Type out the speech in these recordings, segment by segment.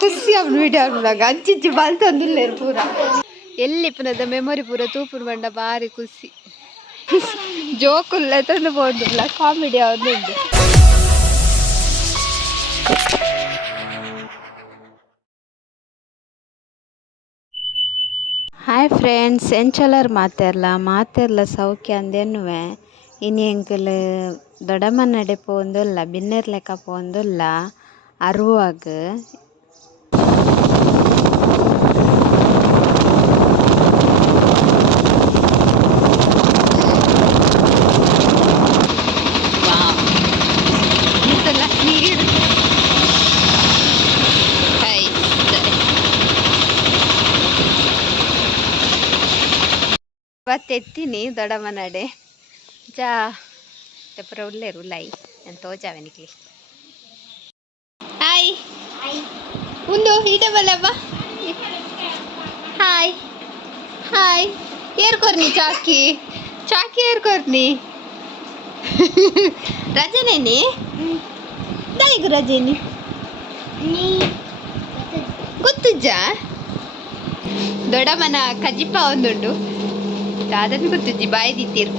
ಖುಷಿ ವಿಡಿಯೋ ಅಂಚಿಂಚಿ ಬಲ್ತಂದಿಲ್ಲೇರು ಪೂರ ಎಲ್ಲಿ ಪುನದ ಮೆಮೊರಿ ಪೂರ ತೂಪುರು ಬಂಡ ಬಾರಿ ಖುಷಿ ಜೋಕುಲ್ಲ ತಂದು ಬೋದಿಲ್ಲ ಕಾಮಿಡಿ ಯಾವುದು ಹಾಯ್ ಫ್ರೆಂಡ್ಸ್ ಎಂಚಲರ್ ಮಾತೆರ್ಲ ಸೌಖ್ಯ ಅಂದೆನ್ನುವೆ ಇನಿ ಎಂಕಲ್ ದೊಡಮನ್ನಡೆ ಪೋಂದುಲ್ಲ ಬೆನ್ನರ್ಲೆಕ ಪೋಂದುಲ್ಲ aruvag ಇವತ್ತೆತ್ತೀನಿ ದೊಡ್ಡಮ್ಮನಡೆ ಜಾ ಪುರ ಉಲ್ಲೇರು ಲೈ ನಾನು ತೋಜಾವೆನಿಕ್ಲಿ ಹಾಯ್ ಉಂದು ಇಡೆ ಬಲ್ಲವ್ವ ಹಾಯ್ ಹಾಯ್ ಏರ್ಕೊರ್ನಿ ಚಾಕಿ ಏರ್ಕೊರ್ನಿ ರಜನೇನಿ ದಾಯಿಗು ರಜೇನಿ ಗೊತ್ತುಜ್ಜ ದೊಡ್ಡಮ್ಮನ ಕಜಿಪ್ಪ ಒಂದುಂಡು ಅದನ್ನು ಗೊತ್ತಿಜ್ಜಿ ಬಾಯಿ ದಿತ್ತೀರು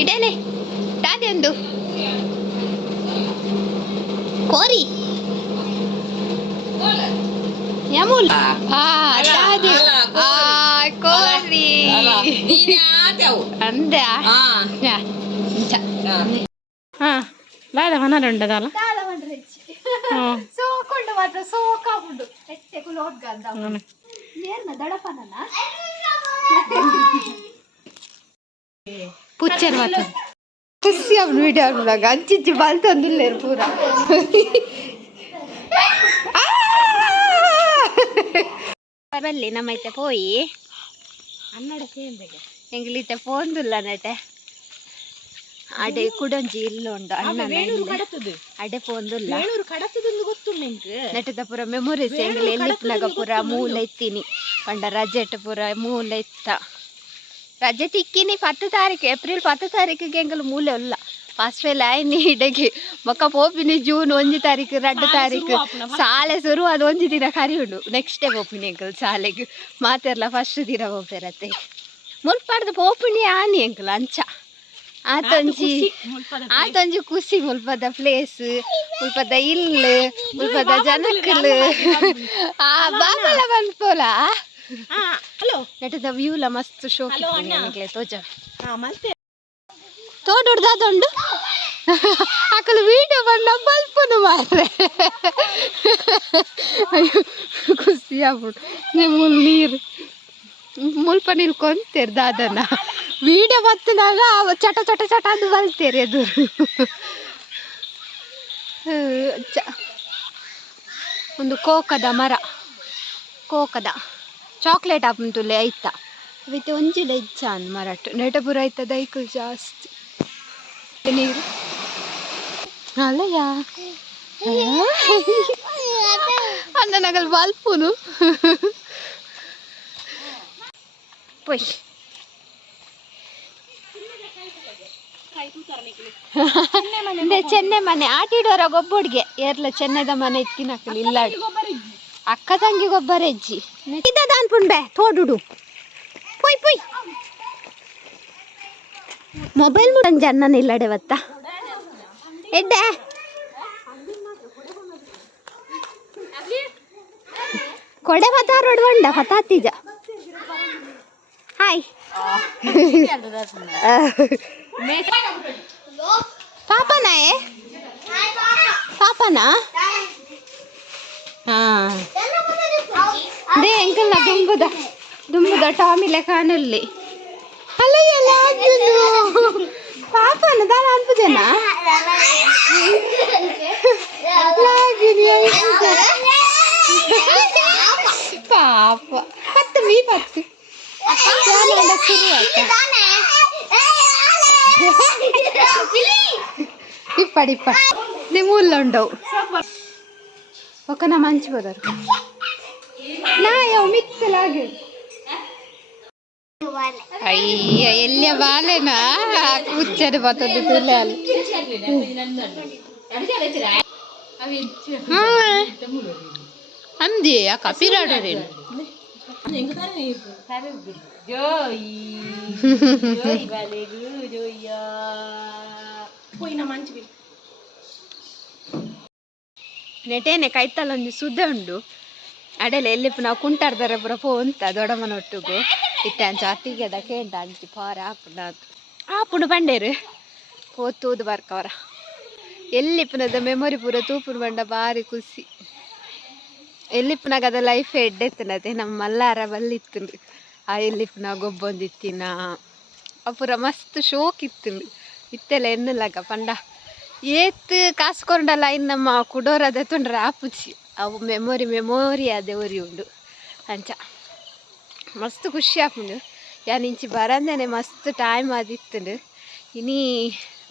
ಇಡೇನೆ ದಾದಿ ಒಂದು ಕೋರಿ ಯಮುಲ್ ದಾದಿ ಕೋರಿ ಅಂದ ಹಾ ದಾದ ಮನರುಂಡದಲ್ಲ ಸೋಕೊಂಡು ಮಾತ್ರ ಸೋಕಾಗುಂಡು ಎಟ್ಟೆ ಕುಲೋದ್ಗಂದ ನೇರ್ನ ದಡಪನನ ಪುಚ್ಚರ್ ಮಾತ್ರ ಖುಷಿ ವಿಡಿಯೋ ಆಗ್ಬಿಡಾಗ ಅಂಚಿಂಚಿ ಬಲ್ತಂದಿಲ್ಲೇರು ಪೂರ ಬಲ್ಲಿ ನಮ್ಮೈತೆ ಪೋಯಿ ಅನ್ನಡ ಸೇಂದೆಗೆ ಎಂಗ್ಲಿತೆ ಪೋಂದುಲ್ಲ ನಟೆ ಅಡೆ ಕುಡೊಂಜಿ ಇಲ್ಲುಂಡು ಅಣ್ಣ ಅಡೆ ಪೋಂದುಲ್ಲ ನೆಟ್ಟದ ಪುರ ಮೆಮೊರೀಸ್ ಎಂಗ್ಲಿ ಎಲ್ಲಿಪ್ಪನಾಗ ಪುರ ಮೂಲ ಎತ್ತೀನಿ ಪಂಡ ರಜೆಟ್ ಪುರ ಮೂಲ ಎತ್ತ ರಜೆ ತಿಕ್ಕಿನಿ 10 ತಾರೀಕು ಏಪ್ರಿಲ್ 10 ತಾರೀಕಿಗೆ ಎಂಗಲು ಮೂಲೆ ಉಲ್ಲ ಫಸ್ಟ್ ಫೇಲ್ ಆಯ್ನಿ ಇಡಗಿ ಮೊಕ್ಕ ಪೋಪಿನಿ ಜೂನ್ 1 ತಾರೀಕು 2 ತಾರೀಕು ಶಾಲೆ ಶುರು ಅದು 1 ದಿನ ಕರಿ ಉಂಡು ನೆಕ್ಸ್ಟ್ ಡೇ ಪೋಪಿನಿ ಎಂಕಲ್ ಶಾಲೆಗೆ ಮಾತೆರ್ಲ ಫಸ್ಟ್ ದಿನ ಪೋಪಿರತ್ತೆ ಮುಲ್ಪಾಡ್ದು ಪೋಪಿನಿ ಆನಿ ಎಂಕಲ್ ಅಂಚ ಆತೊಂಜಿ ಖುಷಿ ಮುಲ್ಪದ ಪ್ಲೇಸ್ ಮುಲ್ಪದ ಇಲ್ಲು ಮುಲ್ಪದ ಜನಕ್ಕಲು ಬಾಬಲ ಬಂದ್ಪೋಲ ನೆಟ್ಟದ ವ್ಯೂಲ ಮಸ್ತ್ ಶೋಕಿ ತೋಜ ತೋಡೊಡ್ದಾದುಂಡು ಅಕ್ಕಲು ವಿಡಿಯೋ ಬಂದ ಬಲ್ಪನು ಮಾರ್ರೆ ಅಯ್ಯೋ ಖುಷಿ ಆಗ್ಬಿಟ್ಟು ನೀವು ನೀರು ಮುಲ್ಪ ನಿಲ್ಕೊಂತೇರು ದಾದನ ವಿಡಿಯೋ ಬತ್ತನಾಗ ಚಟ ಚಟ ಚಟ ಅದು ಬಲ್ತೇರಿ ಅದು ಒಂದು ಕೋಕದ ಮರ ಕೋಕದ ಚಾಕ್ಲೇಟ್ ಆಪುಂತುಲೆ ಐತ ಅವೈತೆ ಒಂಜಿಲ ಇಜ್ಜ ಅನ್ ಮರಟ್ ನೆಟಪುರ ಐತದ ಐಕುಲ್ ಜಾಸ್ತಿ ನೀರು ಅಲ್ಲಯ್ಯ ಅನ್ನನಗಲ್ ಬಲ್ಪುನು ಪೊಯ್ ಚೆನ್ನೆ ಮನೆ ಆಟಿಡೋರ ಗೊಬ್ಬೊಡ್ಗೆ ಏರ್ಲ ಚೆನ್ನದ ಮನೆ ಎತ್ತಿನಕಲಿ ಇಲ್ಲಾಡು ಅಕ್ಕ ತಂಗಿ ಗೊಬ್ಬರ ಹೆಜ್ಜಿ ಇದ್ದದ ಅನ್ಪುಂಡೆ ತೋಡುಡು ಪೊಯ್ ಪೊಯ್ ಮೊಬೈಲ್ ಮುಡಂಜಿ ಅಣ್ಣನ ಇಲ್ಲಡೆ ಬತ್ತ ಎಡ್ಡೆ ಕೊಡೆ ಬತ್ತಾರೋಡು ಬಂಡ ಪತಾತಿಜ ಹಾಯ್ ಪಾಪನಾ ಪಾಪನಾ ಹಾ ದೇ ಎಂಕಲ್ನ ದುಂಬುದ ಟಾಮಿಲೆ ಕಾಣಲ್ಲಿ ಅಲ್ಲ ಪಾಪನ ದಾರ ಅನ್ಪುಜನ ಪಾಪ ಪತ್ತು ಮೀ ಪತ್ತು ఇప్పడిప్ప నీ ఊళ్ళో ఉండవు ఒక నా మంచి పోదారు నా మిత్తలాగే ಅಯ್ಯ ಎಲ್ಲಿಯ ಬಾಲೆನಾ ಹುಚ್ಚರು ಬರ್ತದೆ ತುಳಿಯಲ್ಲಿ ಅಂದಿ ಯಾಕ ಪಿರಾಡೋರೇನು ನೆಟೇನೆ ಕೈತಲ್ಲೊಂದು ಸುದ್ದೆ ಉಂಡು ಅಡೆಲ್ಲ ಎಲ್ಲಿಪ್ಪ ನಾವು ಕುಂಟಾಡ್ದಾರೆ ಪುರ ಪೋಂತ ದೊಡ್ಡಮ್ಮನೊಟ್ಟಿಗೂ ಇಟ್ಟಂಚ ಅತ್ತಿಗೆದ ಕೇಂಟ ಅಂಚಿ ಪಾರ ಆಪುಂಡು ಬಂಡೇರು ಪೋತೂದು ಬರ್ಕವರ ಎಲ್ಲಿಪ್ಪನದ ಮೆಮೊರಿ ಪೂರ ತೂಪುಡು ಬಂಡ ಭಾರಿ ಖುಷಿ ಎಲ್ಲಿಪ್ಪನಾಗ ಅದ ಲೈಫ್ ಎಡ್ಡೆತ್ತನದೆ ನಮ್ಮ ಮಲ್ಲಾರ ಬಲ್ಲಿತ್ತುಂಡು ಆ ಎಲ್ಲಿಪ್ಪನ ಗೊಬ್ಬೊಂದಿತ್ತಿನ ಅಪುರ ಮಸ್ತ್ ಶೋಕ್ ಇತ್ತುಂಡು ಇತ್ತೆಲ್ಲ ಎನ್ನಲಾಗ ಪಂಡ ಏತ್ ಕಾಸ್ಕೊಂಡಲ್ಲ ಇನ್ನು ನಮ್ಮ ಕುಡೋರದ ತುಂಡ್ರೆ ಆಪುಚಿ ಅವು ಮೆಮೊರಿ ಅದೇ ಒರಿ ಉಂಡು ಅಂಚ ಮಸ್ತ್ ಖುಷಿ ಆಪುಂಡು ಯಾನ್ ಇಂಚಿ ಬರಂದೇನೆ ಮಸ್ತ್ ಟೈಮ್ ಆದಿತ್ತುಂಡು ಇನ್ನೀ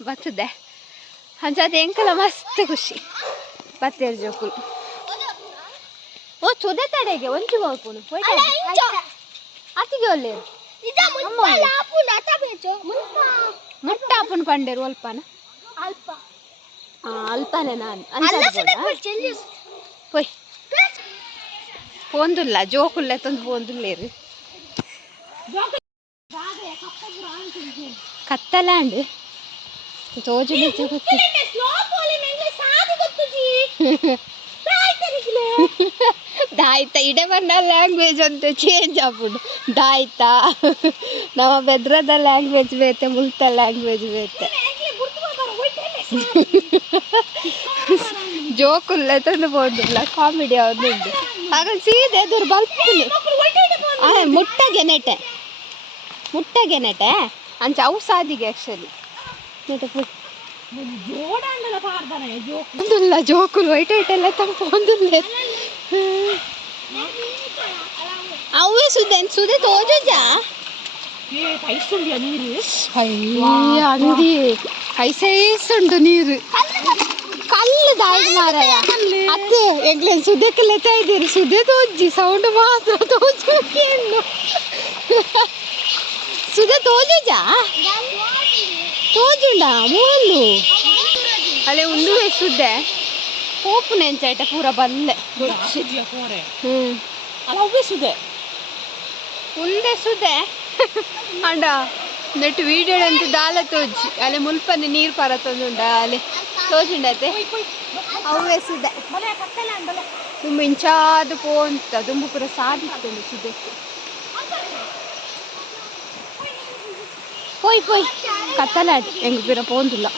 ಬರ್ತದೆ ಅಂಚ ಅದು ಎಂಕಲ ಮಸ್ತ್ ಖುಷಿ ಬತ್ತೇರು ಜೋಕುಲು ಓ ಚೊದೆ ತಡೆಗೆ ಒಂಚು ಹೋಗ್ಕೊಂಡು ಅತಿಗೆ ಒಳ್ಳೆಯರು ಮುಟ್ಟ ಆಪುನ್ ಪಂಡೇರು ಅಲ್ಪನ ಅಲ್ಪನೆ ನಾನು ಪೋಯ್ ಪೋಂದುಲ್ಲ ಜೋಕುಲ್ಲ ತಂದು ಪೋಂದುಲ್ಲೇರು ಕತ್ತಲಾಂಡ್ ತೋಜು ದಾಯ್ತಾ ಇಡೆ ಬಂದ ಲ್ಯಾಂಗ್ವೇಜ್ ಅಂತ ಚೇಂಜ್ ಆಗ್ಬಿಡು ದಾಯ್ತಾ ನಮ್ಮ ಬೆದ್ರದ ಲ್ಯಾಂಗ್ವೇಜ್ ಬೇತೆ ಮುಲ್ತ ಲ್ಯಾಂಗ್ವೇಜ್ ಬೇತೆ ಜೋಕುಲ್ಲ ತಂದು ಬೋದಿಲ್ಲ ಕಾಮಿಡಿ ಅವ್ರದ್ದು ಆಗ ಸೀದೆ ಎದುರು ಬಲ್ಪುನೆ ಮುಟ್ಟಗೆ ನೆಟೆ ಅಂಚ ಅವು ಸಾದಿಗೆ ಆ್ಯಕ್ಚುಲಿ ಒಂದಿಲ್ಲ ಜೋಕುಲು ವೈಟ್ ಎಲ್ಲ ತಂಪು ಒಂದಿಲ್ಲ ಅವೇ ಸುದೆ ತೋಜ ಅಂದಿ ಐಸೈಸುಂಡು ನೀರು ಕಲ್ಲು ದಾಯಿ ಮಾರಾಯ ಅತ್ತೆ ಎಂಗ್ಲೇನ್ ಸುದಕ್ಕೆಲ್ಲ ಇದ್ದೀರಿ ಸುದೆ ತೋಜಿ ಸೌಂಡ್ ಮಾತ್ರ ತೋಜು ಸುದೆ ತೋಜುಜ ತೋಜುಂಡ ಮೂಲು ಅಲ್ಲೇ ಉಂದುವೆ ಸುದ್ದೆ ಹೋಪು ನೆಂಚಾಯ್ತ ಪೂರ ಬಲ್ಲೆ ಸುದೆ ಉಂದೆ ಸುದೆ ಅಂಡ ನೆಟ್ಟು ವೀಡಿಯೋ ಅಂತ ದಾಲ ತೋಜಿ ಅಲ್ಲೇ ಮುಲ್ಪನೆ ನೀರು ಪರ ತಂದುಂಡ ಅಲ್ಲೇ ತೋಜುಂಡತೆ ಅವೇ ಸುದೆ ತುಂಬ ಇಂಚಾದು ಪೋಂತ ದುಂಬು ಪೂರ ಸಾಧಿಸ್ತುಂಡು ಸುದಕ್ಕೆ ಪೋಯ್ ಕತ್ತಲಾಡಿ ಹೆಂಗ್ ಪೂರ ಪೋಂದುಲ್ಲ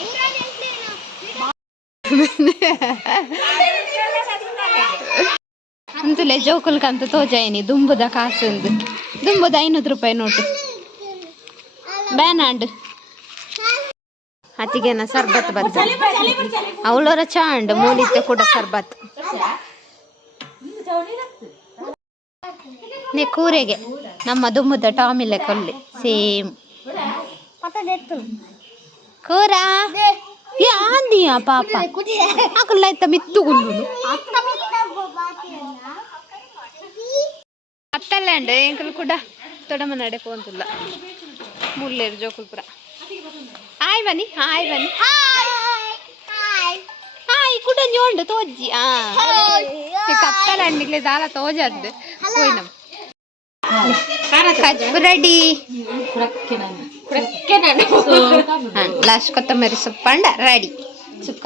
ಅಂತಲೇ ಜೋಕುಲ್ಕಂತ ತೋಜಾಯಿನಿ ದುಂಬುದ ಕಾಸಂದು ದುಂಬುದ 500 ರೂಪಾಯಿ ನೋಟು ಬ್ಯಾನಾಂಡ್ ಅತಿಗೆನ ಸರ್ಬತ್ ಬದ್ದ ಅವಳವರ ಚಾಂಡ್ ಮೂಲಿತ್ತೆ ಕೂಡ ಸರ್ಬತ್ ನೇ ಕೂರೆಗೆ ನಮ್ಮ ದುಂಬುದ ಟಾಮಿಲೆ ಕೊಲ್ಲಿ ಸೇಮ್ ಕೂರ ಆಂದಿಯಾ ಪಾಪ ಅಕಲ್ಲ ಆಯ್ತಾ ಮಿತ್ತುಗುಂಡು ಅತ್ತಲ್ಲಾಂಡ್ ಎಂಕಲ್ ಕೂಡ ತೊಡಮ ನಡೆ ಪೋಂತುಲ್ಲ ಮುಳ್ಳೇರು ಜೋಕುಲ್ಪುರ ಹಾಯ್ ಬನ್ನಿ ಹಾಯ್ ಕೂಡ ಜೋಂಡು ತೋಜ್ಜಿ ಕತ್ತಲಂಡಿಗ್ಲೆ ದಾಲ ತೋಜದ್ದು ಹೋಯ್ನಮ್ ರೆಡಿ ಲಾಸ್ಟ್ ಕೊತ್ತಂಬರಿ ಸೊಪ್ಪಂಡ ರೆಡಿ ಸುಕ್ಕ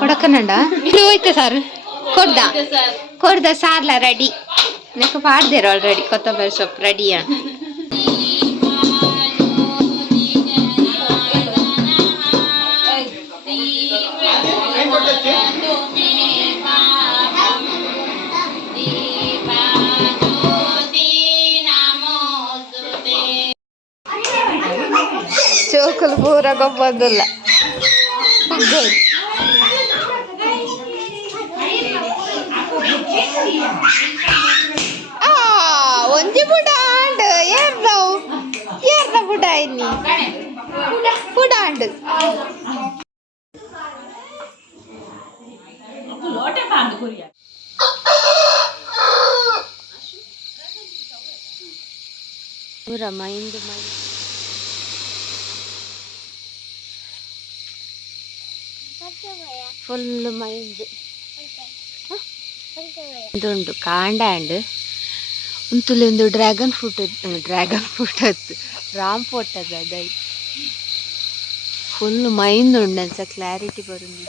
ಕೊಡಕನಂಡ ಹೋಯ್ತು ಸರ್ ಕೊಡ್ದ ಸಾರ್ಲ ರೆಡಿ ನೆಕ್ ಪಾಡ್ದೇರ ಆಲ್ರೆಡಿ ಕೊತ್ತಂಬರಿ ಸೊಪ್ಪು ರೆಡಿ ಜೋಕುಲು ಪೂರ ಗೊಬ್ಬಂದಿಲ್ಲ ಒಂಜಿ ಬುಡ ಆಂಡ್ ಏರ್ನ ಬುಡ ಇನ್ನಿ ಬುಡ ಆಂಡ್ ಪೂರ ಮೈಂದು ಫುಲ್ ಮೈಂದು ಇದುಂಡು ಕಾಂಡ ಅಂಡ್ ಉಂತುಲಿ ಒಂದು ಡ್ರ್ಯಾಗನ್ ಫ್ರೂಟ್ ಅತ್ತು ರಾಮ್ ಪೊಟ್ಟದ ಅದೈ ಫುಲ್ ಮೈಂದು ಉಂಡನ್ಸ ಕ್ಲಾರಿಟಿ ಬರುಂದು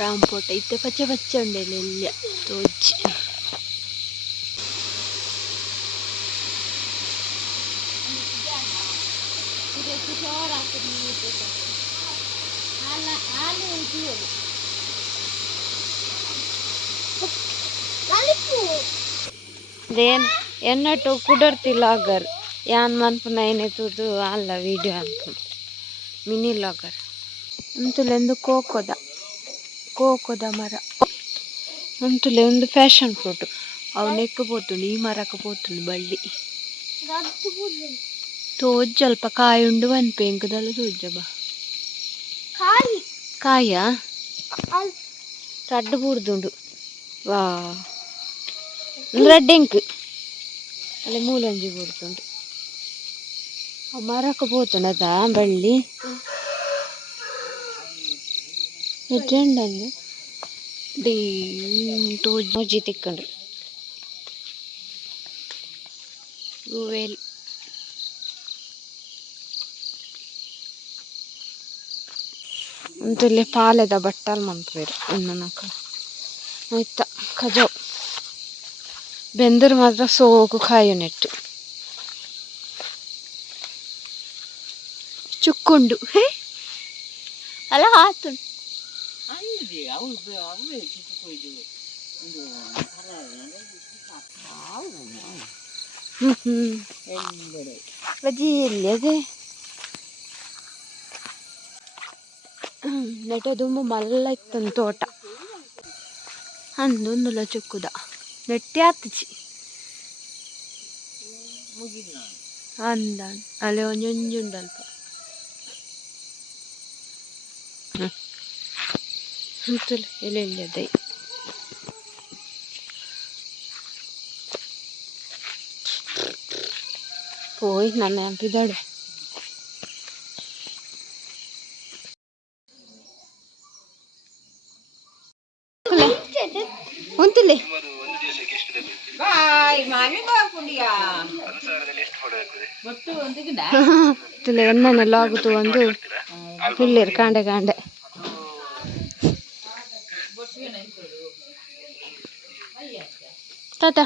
ರಾಮ್ ಪೊಟ್ಟ ಇತ್ತೆ ಪಚ್ಚೆ ಪಚ್ಚೆ ಉಂಡೆಲ್ಲ ಎಲ್ಲ ತೋಜಿ ದೇನ್ ಎನ್ನಟ್ಟು ಕುಡರ್ತಿ ಲಾಗರ್ ಯಾನ್ ಮನ್ಪುನ ಏನೇತುದು ಅಲ್ಲ ವಿಡಿಯೋ ಅಂತ ಮಿನಿ ಲಾಗರ್ ಅಂತುಲೆಂದು ಕೋಕೋದ ಮರ ಅಂತುಲೆ ಒಂದು ಫ್ಯಾಷನ್ ಫ್ರೂಟ್ ಅವು ನೆಕ್ಕು ಪೋತುಂಡು ಈ ಮರಕ್ಕೆ ಪೋತುಂಡು ಬಳ್ಳಿ ತೋಜ್ಜಲ್ಪ ಕಾಯುಂಡು ಬನ್ಪೆ ಎಂಕದಲ್ಲ ತೋಜ್ಜ ಬಾ ಕಾಯ ರಡ್ಡು ಬೂರ್ದುಂಡು ವಾ ರೆಡ್ ಎಂಕ್ ಅಲ್ಲಿ ಮೂಲಂಜಿ ಬೂರ್ದುಂಡು ಆ ಮರಕ್ಕೆ ಪೋತುಂಡು ಅದಾ ಬಳ್ಳಿ ಎಡ್ಡೆಂಡಂದು ಡೀ ತೋಜಿ ತಿಕ್ಕಂಡು ಹೂವೇಲ್ ಅಂತಲ್ಲಿ ಪಾಲೆದ ಬಟ್ಟಲ್ ಮಂತ್ವೇರು ಇನ್ನನಕ ಆಯ್ತಾ ಖಜಾವ್ ಬೆಂದರು ಮಾತ್ರ ಸೋಗು ಕಾಯು ನೆಟ್ಟು ಚುಕ್ಕುಂಡು ಅಲ್ಲ ಆತು ಬಜ್ಜಿ ಎಲ್ಲಿ ಅದೇ ನೆಟ ತುಂಬ ಮಲ್ಲ ಇತ್ತಂದು ತೋಟ ಅಂದೊಂದುಲ ಚುಕ್ಕುದ ನೆಟ್ಟೆ ಆತಚಿ ಅಂದ ಅಲ್ಲಿ ಒಂಜೊಂಜುಂಡಲ್ಪ ಅಂತಲ್ಲ ಎಲ್ಲೆಲ್ಲಿ ಅದೈ പോയി ನನ್ನ ಅಂತಿದ್ದಾಳೆ ಒಂತಿಲ್ಲ ಎಣ್ಣೆಲ್ಲ ಆಗುತ್ತು ಒಂದು ಪಿಲ್ಲೇರು ಕಾಂಡೆ ಕಾಂಡೆ ಟಾಟಾ.